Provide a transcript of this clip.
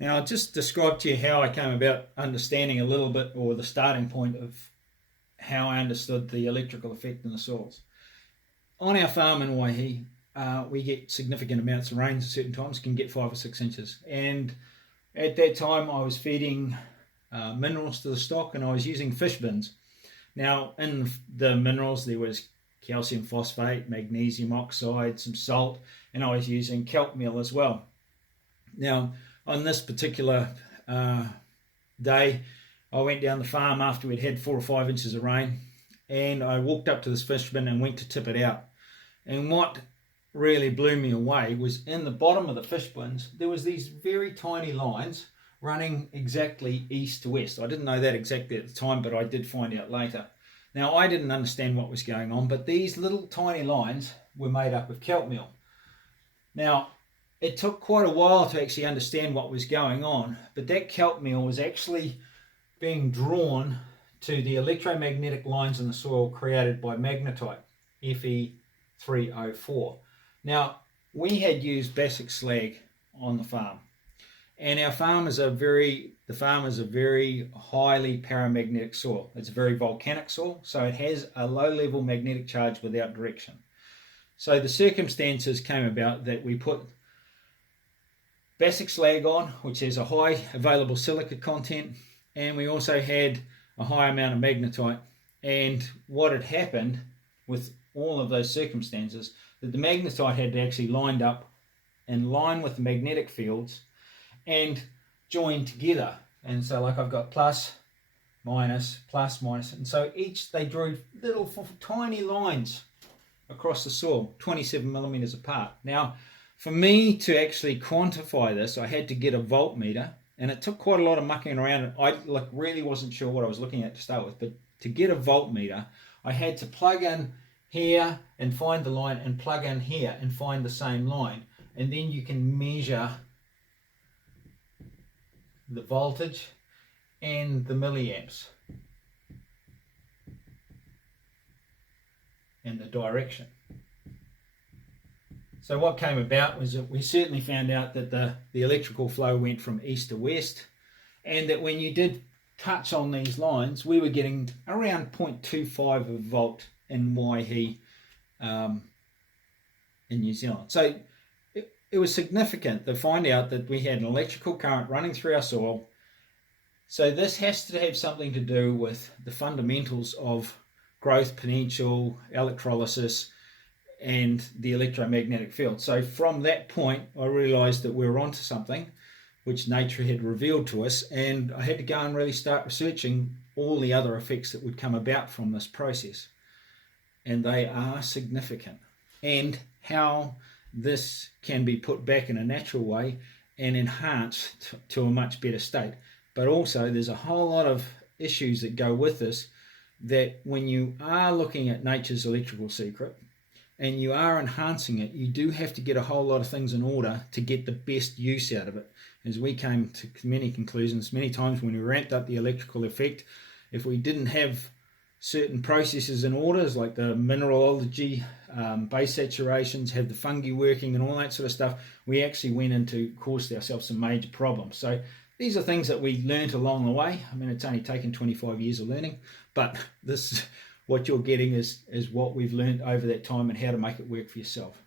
Now, I'll just describe to you how I came about understanding a little bit, or the starting point of how I understood the electrical effect in the soils. On our farm in Waihi, we get significant amounts of rain at certain times, can get 5 or 6 inches. And at that time, I was feeding minerals to the stock, and I was using fish bins. Now, in the minerals, there was calcium phosphate, magnesium oxide, some salt, and I was using kelp meal as well. Now, on this particular day, I went down the farm after we'd had 4 or 5 inches of rain, and I walked up to this fish bin and went to tip it out. And what really blew me away was in the bottom of the fish bins, there was these very tiny lines running exactly east to west. I didn't know that exactly at the time, but I did find out later. Now, I didn't understand what was going on, but these little tiny lines were made up of kelp meal. Now, it took quite a while to actually understand what was going on, but that kelp meal was actually being drawn to the electromagnetic lines in the soil created by magnetite, Fe3O4. Now, we had used basic slag on the farm, and our farm is a very highly paramagnetic soil. It's a very volcanic soil, so it has a low-level magnetic charge without direction. So the circumstances came about that we put basic slag on, which has a high available silica content, and we also had a high amount of magnetite. And what had happened with all of those circumstances, that the magnetite had actually lined up in line with the magnetic fields and joined together. And so, like, I've got plus, minus, and so they drew little tiny lines across the soil, 27 millimeters apart. Now, for me to actually quantify this, I had to get a voltmeter, and it took quite a lot of mucking around. I really wasn't sure what I was looking at to start with, but to get a voltmeter, I had to plug in here and find the line, and plug in here and find the same line, and then you can measure the voltage and the milliamps and the direction. So what came about was that we certainly found out that the electrical flow went from east to west, and that when you did touch on these lines, we were getting around 0.25 of a volt in Waihi in New Zealand. So it was significant to find out that we had an electrical current running through our soil. So this has to have something to do with the fundamentals of growth potential, electrolysis, and the electromagnetic field. So from that point, I realized that we were onto something which nature had revealed to us, and I had to go and really start researching all the other effects that would come about from this process. And they are significant. And how this can be put back in a natural way and enhanced to a much better state. But also there's a whole lot of issues that go with this, that when you are looking at nature's electrical secret and you are enhancing it, you do have to get a whole lot of things in order to get the best use out of it. As we came to many conclusions, many times when we ramped up the electrical effect, if we didn't have certain processes in orders, like the mineralogy, base saturations, have the fungi working and all that sort of stuff, we actually went into, caused ourselves some major problems. So these are things that we learnt along the way. I mean, it's only taken 25 years of learning, but this, what you're getting is what we've learned over that time and how to make it work for yourself.